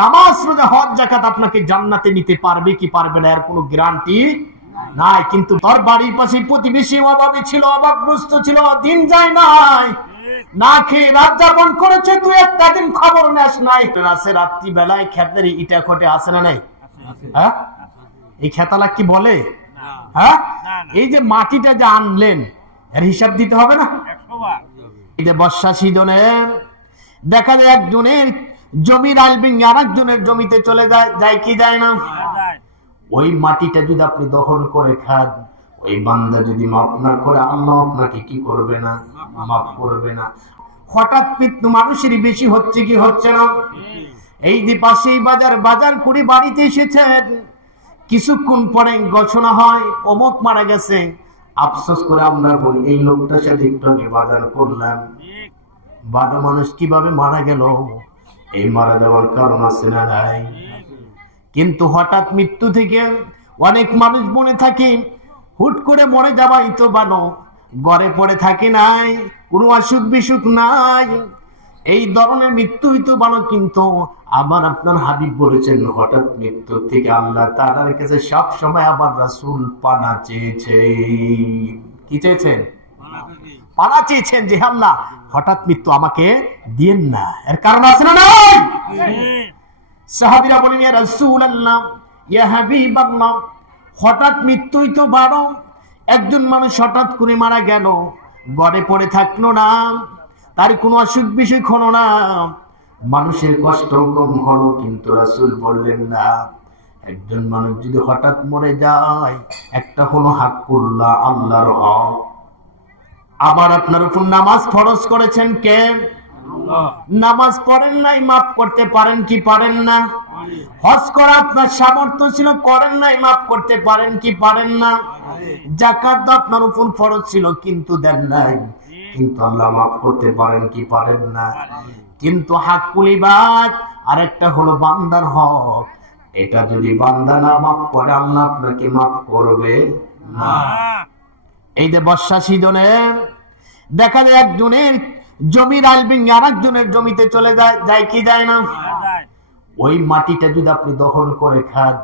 নামাজ রোজা হজ যাকাত আপনাকে জান্নাতে নিতে পারবে কি পারবে না এর কোনো গ্যারান্টি নাই। কিন্তু তার বাড়ির পাশে প্রতিবেশী অভাবী ছিল, অভাবগ্রস্ত ছিল, দিন যায় নাই, না খেয়ে রাত যাপন করেছে, তুই একটা দিন খবর নেস নাই। রাত্রি বেলায় খেতের ইটা খটে আসে না নাই? হ্যাঁ, এই খেতালা কি বলে? হ্যাঁ, এই যে মাটিটা যে আনলেন এর হিসাব দিতে হবে না? এই যে বর্ষা সিজনে দেখা যায় একজনের জমির আলবিং আর একজনের জমিতে চলে যায় কি যায় না? ওই মাটিটা যদি আপনি দখল করে খান, ওই বান্দা যদি মাফ না করে আল্লাহ আপনাকে কি করবে না? মাফ করবে না। হঠাৎ মৃত্যু মানুষেরই বেশি হচ্ছে কি হচ্ছে না? এই যে পাশেই বাজার করে বাড়িতে এসেছেন, কিছুক্ষণ পরে ঘোষণা হয় অমুক মারা গেছে। আফসোস করে আমরা বলি এই লোকটার সাথে একটু বাজার করলাম, ভালো মানুষ কিভাবে মারা গেল? এই মারা যাওয়ার কারণ আছে না নাই? কিন্তু হঠাৎ মৃত্যু থেকে অনেক মানুষ মনে থাকে হুট করে মরে যাওয়াই তো ভালো, ঘরে পড়ে থাকে নাই, কোনো অসুখ বিসুখ নাই, এই ধরনের মৃত্যুই তো ভালো। কিন্তু আবার আপনার হাবিব বলেছেন হঠাৎ মৃত্যু থেকে আল্লাহ তাআলার কাছে সব সময় আবার রাসূল পানা চেয়েছে। কি চেয়েছেন? পানা চেয়েছেন যে আল্লাহ হঠাৎ মৃত্যু আমাকে দিয়েন না। এর কারণ আছে না নাই? সাহাবীরা বলেন ইয়া রাসূলুল্লাহ, ইয়া হাবিবাল্লাহ, হঠাৎ মৃত্যুই তো ভালো। একজন মানুষ হঠাৎ করে মারা গেল, ঘরে পড়ে থাকলো না, তার কোনো অসুখ বিসুখ হলো না, মানুষের কষ্ট কম হলো। কিন্তু রাসূল বললেন না, একজন মানুষ যদি হঠাৎ মরে যায়, একটা হলো হাক্কুল্লাহ, আল্লাহর হক। আবার আপনার উপর নামাজ ফরজ করেছেন কে? নামাজ পড়েন নাই, মাফ করতে পারেন কি পারেন না? হজ করা আপনার সামর্থ্য ছিল, করেন নাই, মাফ করতে পারেন কি পারেন না? যাকাত আপনার উপর ফরজ ছিল কিন্তু দেন নাই, কিন্তু আল্লাহ মাফ করতে পারেন কি পারেন না? কিন্তু হাক্কুল ইবাদ আর একটা হলো বান্দার হক, এটা যদি বান্দা না মাফ করে আল্লাহ আপনাকে মাফ করবে না। এই যে বর্ষা সিজনে দেখা যায় একজনের জমির আলবিং আর একজনের জমিতে চলে যায় কি যায় না? ওই মাটিটা যদি আপনি দখল করে খান,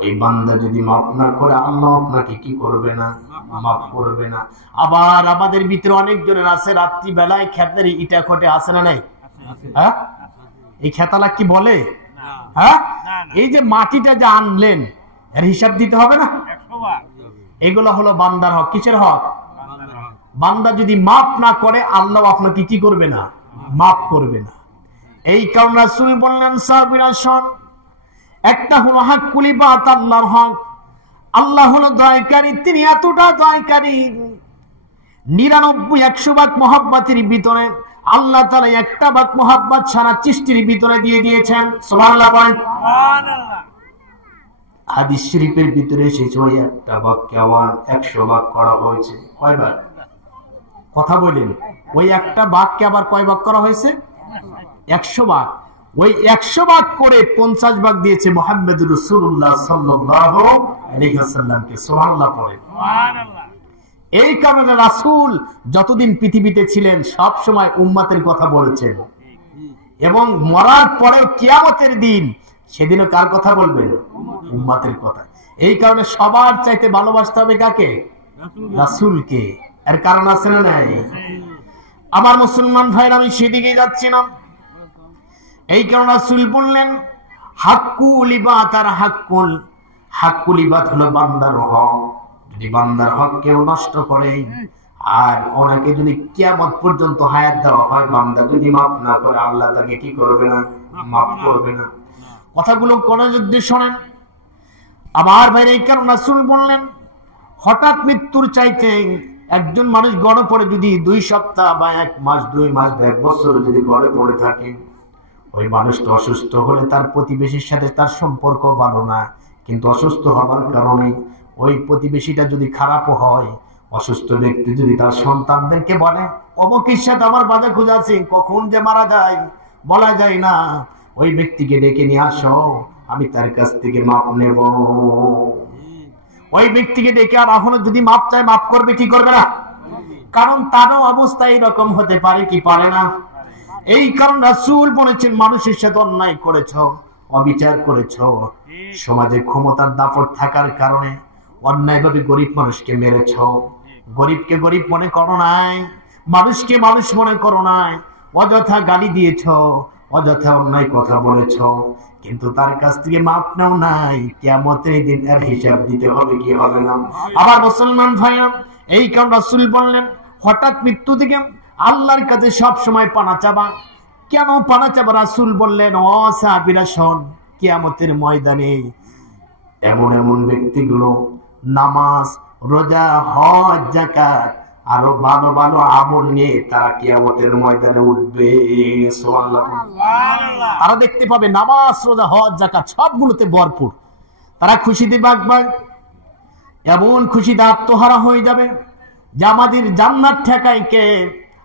ওই বান্দা যদি মাফ না করে আল্লাহ আপনাকে কি করবে না? মাফ করবে না। আবার আমাদের ভিতরে অনেকজনের আছে রাত্রি বেলায় খেতের ইটা খটে আসে না নাই? হ্যাঁ, এই খেতালা কি বলে? হ্যাঁ, এই যে মাটিটা যে আনলেন এর হিসাব দিতে হবে না? এগুলো হলো বান্দার হক। কিসের হক? বান্দা যদি মাফ না করে আল্লাহ আপনাকে কি করবে না? মাফ করবে না। এই কারণে রাসূল বললেন সাহাবীরা শোন, একটা হলো হাক্কুল ইবাদ, আল্লাহর হক। আল্লাহ হলো দয়াকারী, তিনি এতটা দয়াকারী, 99 ভাগ মহব্বতের ভিতরে আল্লাহ তাআলা একটা ভাগ মহব্বত সারা সৃষ্টির ভিতরে দিয়ে দিয়েছেন। সুবহানাল্লাহ বলেন। সুবহানাল্লাহ। হাদিস শরীফের ভিতরে সেই ওই একটা ভাগকে আবার 100 ভাগ করা হয়েছে। কয় ভাগ? কথা বলেন, ওই একটা ভাগকে আবার কয় ভাগ করা হয়েছে? 100 ভাগ। ওই 100 ভাগ করে 50 ভাগ দিয়েছে মুহাম্মদুর রাসূলুল্লাহ সাল্লাল্লাহু আলাইহি ওয়াসাল্লামকে। সুবহানাল্লাহ পড়েন। সুবহানাল্লাহ। এই কারণে রাসূল যতদিন পৃথিবীতে ছিলেন সব সময় উম্মতের কথা বলেছেন, এবং মরার পরেও কিয়ামতের দিন সেদিনও কার কথা বলবেন? উম্মতের কথা। এই কারণে সবার চাইতে ভালোবাসতে হবে কাকে? রাসূলকে। এর কারণ আছে না নাই? আমার মুসলমান ভাইরা, আমি সেদিকে যাচ্ছি না। এই কারণে রাসূল বললেন হাক্কুল ইবাদ আর হাক্কুল ইবাদ হলো বান্দার হক। যদি বান্দার হক কেউ নষ্ট করে আর ওনাকে যদি কিয়ামত পর্যন্ত হায়াত দেওয়া হয়, বান্দা যদি মাফ না করে আল্লাহ তাকে কি করবে না? মাফ করবে না। কথাগুলো কোন যুদ্ধে শোনেন আমার ভাইরা। এই কারণে রাসূল বললেন হঠাৎ মৃত্যুর চাইতে একজন মানুষ গড়ে পড়ে যদি 2 সপ্তাহ বা 1 মাস, 2 মাস বা 1 বছর যদি গড়ে পড়ে থাকে, ওই মানুষটা অসুস্থ হলে তার প্রতিবেশীর সাথে তার সম্পর্ক ভালো না, কিন্তু অসুস্থ হওয়ার কারণে ওই প্রতিবেশীটা যদি খারাপ হয়, অসুস্থ ব্যক্তি যদি তার সন্তানদেরকে বলে অমুকের সাথে আমার বাজে খোঁজ আছে, কখন যে মারা যায় বলা যায় না, ওই ব্যক্তিকে ডেকে নিয়ে আসো, আমি তার কাছ থেকে মাপ নেব। ওই ব্যক্তিকে ডেকে আর এখনো যদি মাপ চায়, মাপ করবে কি করবে না? কারণ তারও অবস্থা এরকম হতে পারে কি পারে না। এই কারণ রাসূল বলেছেন মানুষের সাথে অন্যায় করেছ, অবিচার করেছো, সমাজে ক্ষমতার দাপট থাকার কারণে অন্যায়ভাবে গরিব মানুষকে মেরেছো, গরিবকে গরিব মনে করো নাই, মানুষকে মানুষ মনে করো নাই, অযথা গালি দিয়েছো, অযথা অন্যায় কথা বলেছো, কিন্তু তার কাছ থেকে মাপ নাও নাই। কিয়ামতের দিন এর হিসাব দিতে হবে কি হবে না? আবার মুসলমান ভাইরা, এই কারণ রাসূল বললেন হঠাৎ মৃত্যু থেকে আল্লাহর কাছে সব সময় পানা চাবা। কেন পানা চাবা? রাসূল বললেন, ও সাহাবীরা শোন, কিয়ামতের ময়দানে এমন এমন ব্যক্তিগুলো নামাজ, রোজা, হজ, যাকাত আরো ভালো ভালো আমল নিয়ে তারা কিয়ামতের ময়দানে উঠবে। সুবহানাল্লাহ। তারা দেখতে পাবে নামাজ, রোজা, হজ, যাকাত সবগুলোতে ভরপুর। তারা খুশিতে বাগবাগ, এমন খুশিতে আত্মহারা হয়ে যাবে যে আমাদের জান্নাত ঠেকায় কে?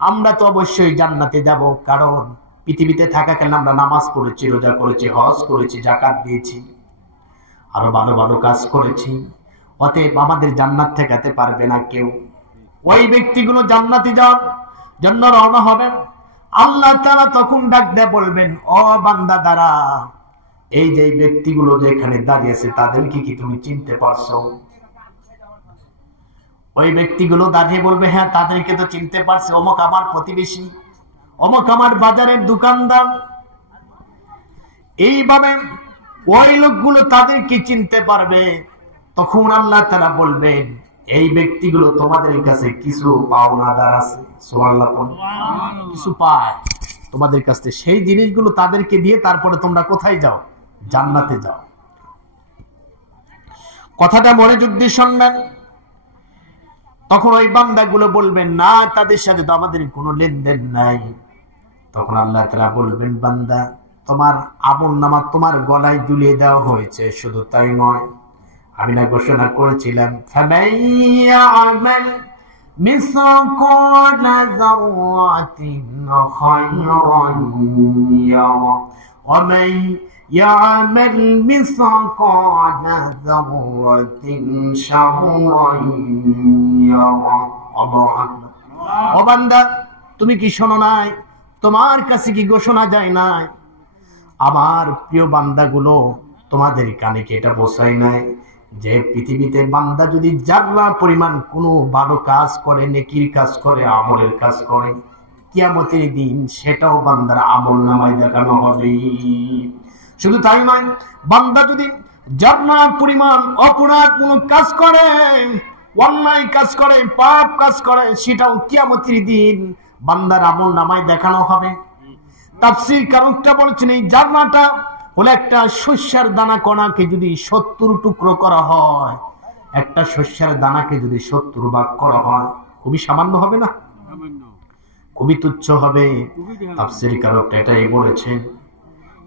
আমরা তো অবশ্যই জান্নাতে যাব, কারণ পৃথিবীতে থাকাকালীন আমরা নামাজ পড়েছি, রোজা করেছি, হজ করেছি, যাকাত দিয়েছি, আরো ভালো ভালো কাজ করেছি। অতএব আমাদের জান্নাত ঠেকাতে পারবে না কেউ। ওই ব্যক্তিগুলো জান্নাতে যাওয়ার জন্য রওনা হবেন। আল্লাহ তাআলা তখন ডাক দিয়ে বলবেন, ও বান্দা দাঁড়া, এই যে ব্যক্তিগুলো যেখানে দাঁড়িয়ে আছে তাদেরকে কি তুমি চিনতে পারছো? ওই ব্যক্তিগুলো দাঁড়িয়ে বলবে, হ্যাঁ তাদেরকে তো চিনতে পারছি, অমুক আমার প্রতিবেশী, অমুক আমার বাজারের দোকানদার। এইভাবে ওই লোকগুলো তাদেরকে চিনতে পারবে। তখন আল্লাহ তাআলা বলবেন, এই ব্যক্তিগুলো তোমাদের কাছে কিছু পাওনাদার আছে। সুবহানাল্লাহ। কিছু পায় তোমাদের কাছে, সেই জিনিসগুলো তাদেরকে দিয়ে তারপরে তোমরা কোথায় যাও? জান্নাতে যাও। কথাটা মনোযোগ দিয়ে শুনবেন। তখন ওই বান্দাগুলো বলবেন, না তাদের সাথে তো আমাদের কোনো লেনদেন নাই। তখন আল্লাহ তাআলা বলবেন, বান্দা তোমার আমলনামা তোমার গলায় ঝুলিয়ে দেওয়া হয়েছে। শুধু তাই নয়, আমি না ঘোষণা করেছিলাম, ফামান ইয়া'মাল মিসকালা যারাতিন খায়রান ইয়ারা ওয়া মান ইয়া'মাল মিসকালা যারাতিন শাররান ইয়ারা। আল্লাহু আকবার। ও বান্দা, তুমি কি শোনো নাই? তোমার কাছে কি ঘোষণা যায় নাই? আমার প্রিয় বান্দাগুলো, তোমাদের কানে কি এটা পৌঁছায় নাই যে পৃথিবীতে বান্দা যদি যারা পরিমাণ কোনো ভালো কাজ করে, নেকির কাজ করে, আমলের কাজ করে, কিয়ামতের দিন সেটাও বান্দার আমল নামায় দেখানো হবে। শুধু তাই নয়, বান্দা যদি যারা পরিমাণ অপরাধ কোনো কাজ করে, অন্যায় কাজ করে, পাপ কাজ করে, সেটাও কিয়ামতের দিন বান্দার আমল নামায় দেখানো হবে। তাফসীর কারকটা বলেছেন, এই জান্নাতটা হলো একটা শস্যের দানা কণাকে যদি 70 টুকরো করা হয়, একটা শস্যের দানাকে যদি 70 ভাগ করা হয়, খুবই সামান্য হবে না? খুবই তুচ্ছ হবে। তাফসীর কারকটা এটাই বলেছেন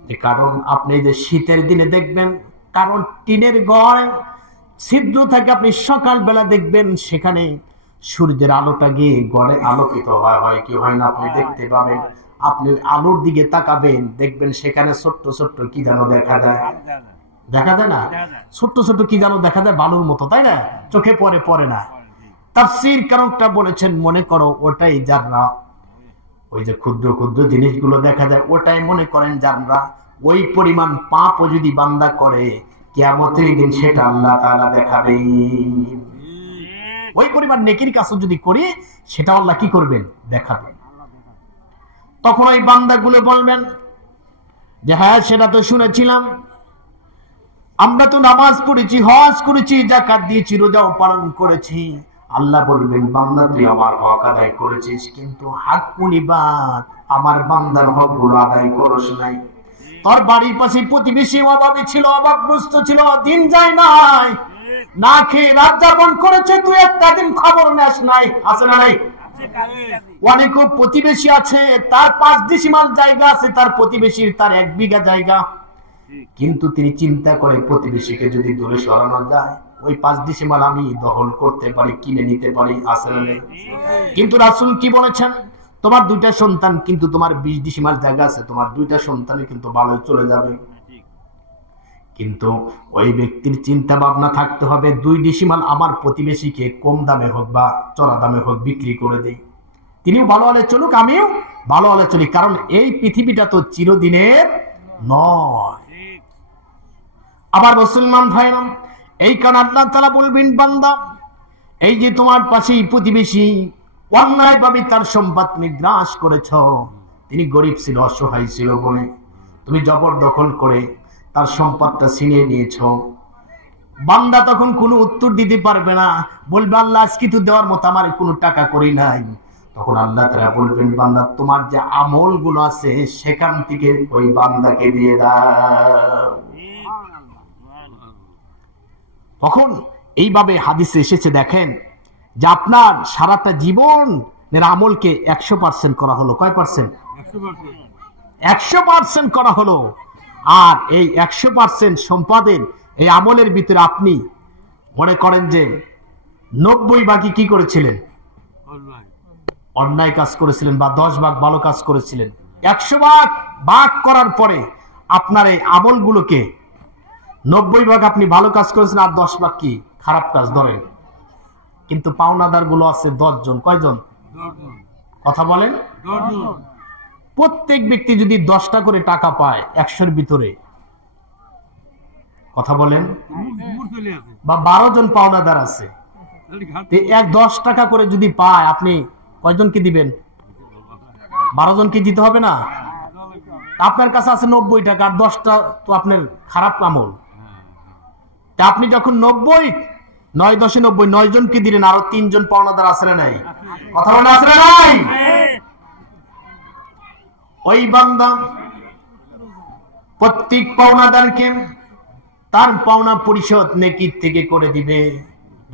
যে কারণ আপনি যে শীতের দিনে দেখবেন, কারণ টিনের ঘর ছিদ্র থাকে, আপনি সকালবেলা দেখবেন সেখানে সূর্যের আলোটা গিয়ে ঘরে আলোকিত হয় কি হয় না? আপনি দেখতে পাবেন। আপনি আলোর দিকে তাকাবেন, দেখবেন সেখানে ছোট্ট ছোট্ট কি যেন দেখা যায়। দেখা যায় না? ছোট্ট ছোট্ট কি যেন দেখা যায়, বালুর মতো, তাই না? চোখে পড়ে না। তাফসীর কারকটা বলেছেন, মনে করো ওটাই জাররা। ওই যে ক্ষুদ্র ক্ষুদ্র জিনিসগুলো দেখা যায়, ওটাই মনে করেন জাররা। ওই পরিমাণ পাপও যদি বান্দা করে, কিয়ামতের দিন সেটা আল্লাহ তাআলা দেখাবে। ওই পরিমাণ নেকির কাজ যদি করি, সেটা আল্লাহ কি করবেন? দেখাবেন। তখন ওই বান্দাগুলো বলবেন যে হ্যাঁ সেটা তো শুনেছিলাম, আমরা তো নামাজ পড়েছি, হজ করেছি, যাকাত দিয়েছি, রোজাও পালন করেছি। আল্লাহ বলবেন, বান্দা তুই আমার হক আদায় করেছিস, কিন্তু হাক্কুল ইবাদ, আমার বান্দার হকগুলো আদায় করস নাই। তোর বাড়ির পাশে প্রতিবেশী অভাবী ছিল, অভাবগ্রস্ত ছিল, দিন যায় নাই, না খেয়ে রাত যাপন করেছে, তুই একটা দিন খবর নেস নাই। আছে না নাই? অনেক প্রতিবেশী আছে, তার 5 ডিসিমাল জায়গা আছে, তার প্রতিবেশীর তার 1 বিঘা জায়গা, কিন্তু তিনি চিন্তা করে প্রতিবেশীকে যদি দূরে সরানো যায়, ওই 5 ডিসিমাল আমি দখল করতে পারি, কিনে নিতে পারি। আসলে কিন্তু রাসূল কি বলেছেন? তোমার 2টা সন্তান, কিন্তু তোমার 20 ডিসিমাল জায়গা আছে, তোমার 2টা সন্তানই কিন্তু ভালো চলে যাবে। কিন্তু ওই ব্যক্তির চিন্তা ভাবনা থাকতে হবে, 2 ডিসিমাল আমার প্রতিবেশীকে কম দামে হোক বা চড়া দামে হোক বিক্রি করে দেই, তিনিও ভালো হলে চলুক, আমিও ভালো হলে চলি, কারণ এই পৃথিবীটা তো চিরদিনের নয়। আবার মুসলমান ভাইরা, এই কারণে আল্লাহ তাআলা বলবেন, বান্দা এই যে তোমার পাশেই প্রতিবেশী অন্যায়ভাবে তার সম্পদ তুমি গ্রাস করেছ, তিনি গরিব ছিল, অসহায় ছিল বলে তুমি জবরদখল করে তার সম্পদটা ছিনিয়ে নিয়েছ। বান্দা তখন কোনো উত্তর দিতে পারবে না, বলবে আল্লাহ আজকে তো দেওয়ার মতো আমার কোনো টাকা করি নাই। তখন আল্লাহ তাআলা বলবেন, বান্দা তোমার যে আমল গুলো আছে সেখান থেকে ওই বান্দাকে দিয়ে দাও। তখন এইভাবে হাদিসে এসেছে, দেখেন যে আপনার সারাটা জীবনের আমলকে 100% করা হলো। কয় পার্সেন্ট? 100% করা হলো। আর এই 100% সম্পাদের এই আমলের ভিতরে আপনি মনে করেন যে 90 ভাগই কি করেছিলেন? অন্যায় কাজ করেছিলেন, বা 10 ভাগ ভালো কাজ করেছিলেন। 100 ভাগ করার পরে আপনার এই আমলগুলোকে 90 ভাগ আপনি ভালো কাজ করেছেন, আর 10 ভাগ কি খারাপ কাজ ধরেন। কিন্তু পাওনাদার গুলো আছে 10 জন। কয়জন? কথা বলেন। প্রত্যেক ব্যক্তি যদি 10টা করে টাকা পায় 100-এর ভিতরে, কথা বলেন, বা 12 জন পাওনাদার আছে, 10 টাকা করে যদি পায়, আপনি কয়জনকে দিবেন? 12 জনকে দিতে হবে না? আপনার কাছে আছে 90 টাকা, আর 10টা তো আপনার খারাপ আমল। তা আপনি যখন 90, 9 10 90, 9 জনকে দিলেন, আরো 3 জন পাওনাদার আছে না নাই? কথা বলেন, আছে না নাই? ওই বান্দা প্রত্যেক পাওনাদারকে তার পাওনা পরিশোধ নেকির থেকে করে দিবে।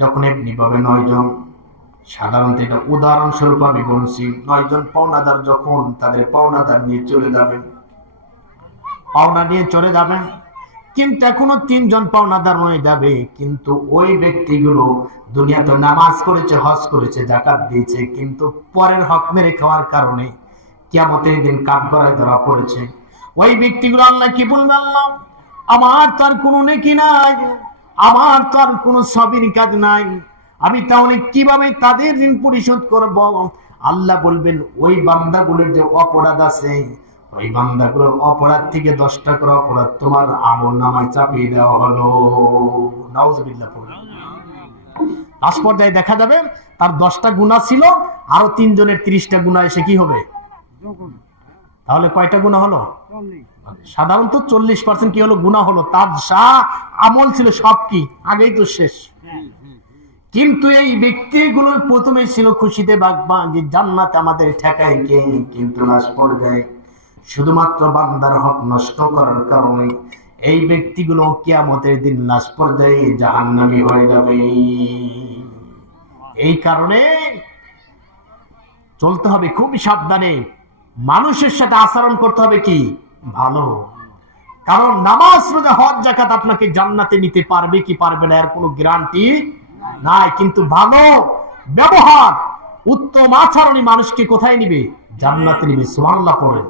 যখন এমনি ভাবে 9 জন, সাধারণত এটা উদাহরণস্বরূপ আমি বলছি, 9 জন পাওনাদার যখন তাদের পাওনাদার নিয়ে চলে যাবেন, পাওনা নিয়ে চলে যাবেন, কিন্তু এখনো 3 জন পাওনাদার হয়ে যাবে। কিন্তু ওই ব্যক্তিগুলো দুনিয়াতে নামাজ করেছে, হজ করেছে, যাকাত দিয়েছে, কিন্তু পরের হক মেরে খাওয়ার কারণে কিয়ামতের দিন কাঠগড়ায় ধরা পড়েছে। ওই ব্যক্তিগুলো আল্লাহ কি বলবে? আল্লাহ আমার তো আর কোনো নেকি নাই, আমার তো আর কোনো সবির কাজ নাই, আমি তাহলে কিভাবে তাদের ঋণ পরিশোধ করব? আল্লাহ বলবেন, ওই বান্দাগুলোর যে অপরাধ আছে, ওই বান্দাগুলোর অপরাধ থেকে 10টা করে অপরাধ তোমার আমল নামায় চাপিয়ে দেওয়া হলো। নাউজুবিল্লাহ। লাস্ট পর্যায়ে দেখা যাবে তার 10টা গুনাহ ছিল, আরো 3 জনের 30টা গুনাহ এসে কি হবে? তাহলে কয়টা গুনাহ হলো? সাধারণত 40% কি হলো? গুনাহ হলো। তার যা আমল ছিল সব কি আগেই তো শেষ। কিন্তু এই ব্যক্তিগুলো প্রথমে ছিল খুশিতে বাগবা যে জান্নাত আমাদের ঠেকায় কে, কিন্তু লাস্ট পর্যায়ে শুধুমাত্র বান্দার হক নষ্ট করার কারণে এই ব্যক্তিগুলো কিয়ামতের দিন লাস্ট পর্যায়ে জাহান্নামী হয়ে যাবে। এই কারণে চলতে হবে খুবই সাবধানে, মানুষের সাথে আচরণ করতে হবে কি ভালো। কারণ নামাজ, রোজা, হজ, যাকাত আপনাকে জান্নাতে নিতে পারবে কি পারবে না এর কোনো গ্যারান্টি নাই। কিন্তু ভালো ব্যবহার, উত্তম আচরণই মানুষকে কোথায় নিবে? জান্নাতে নিবে। সুবহানাল্লাহ পড়েন।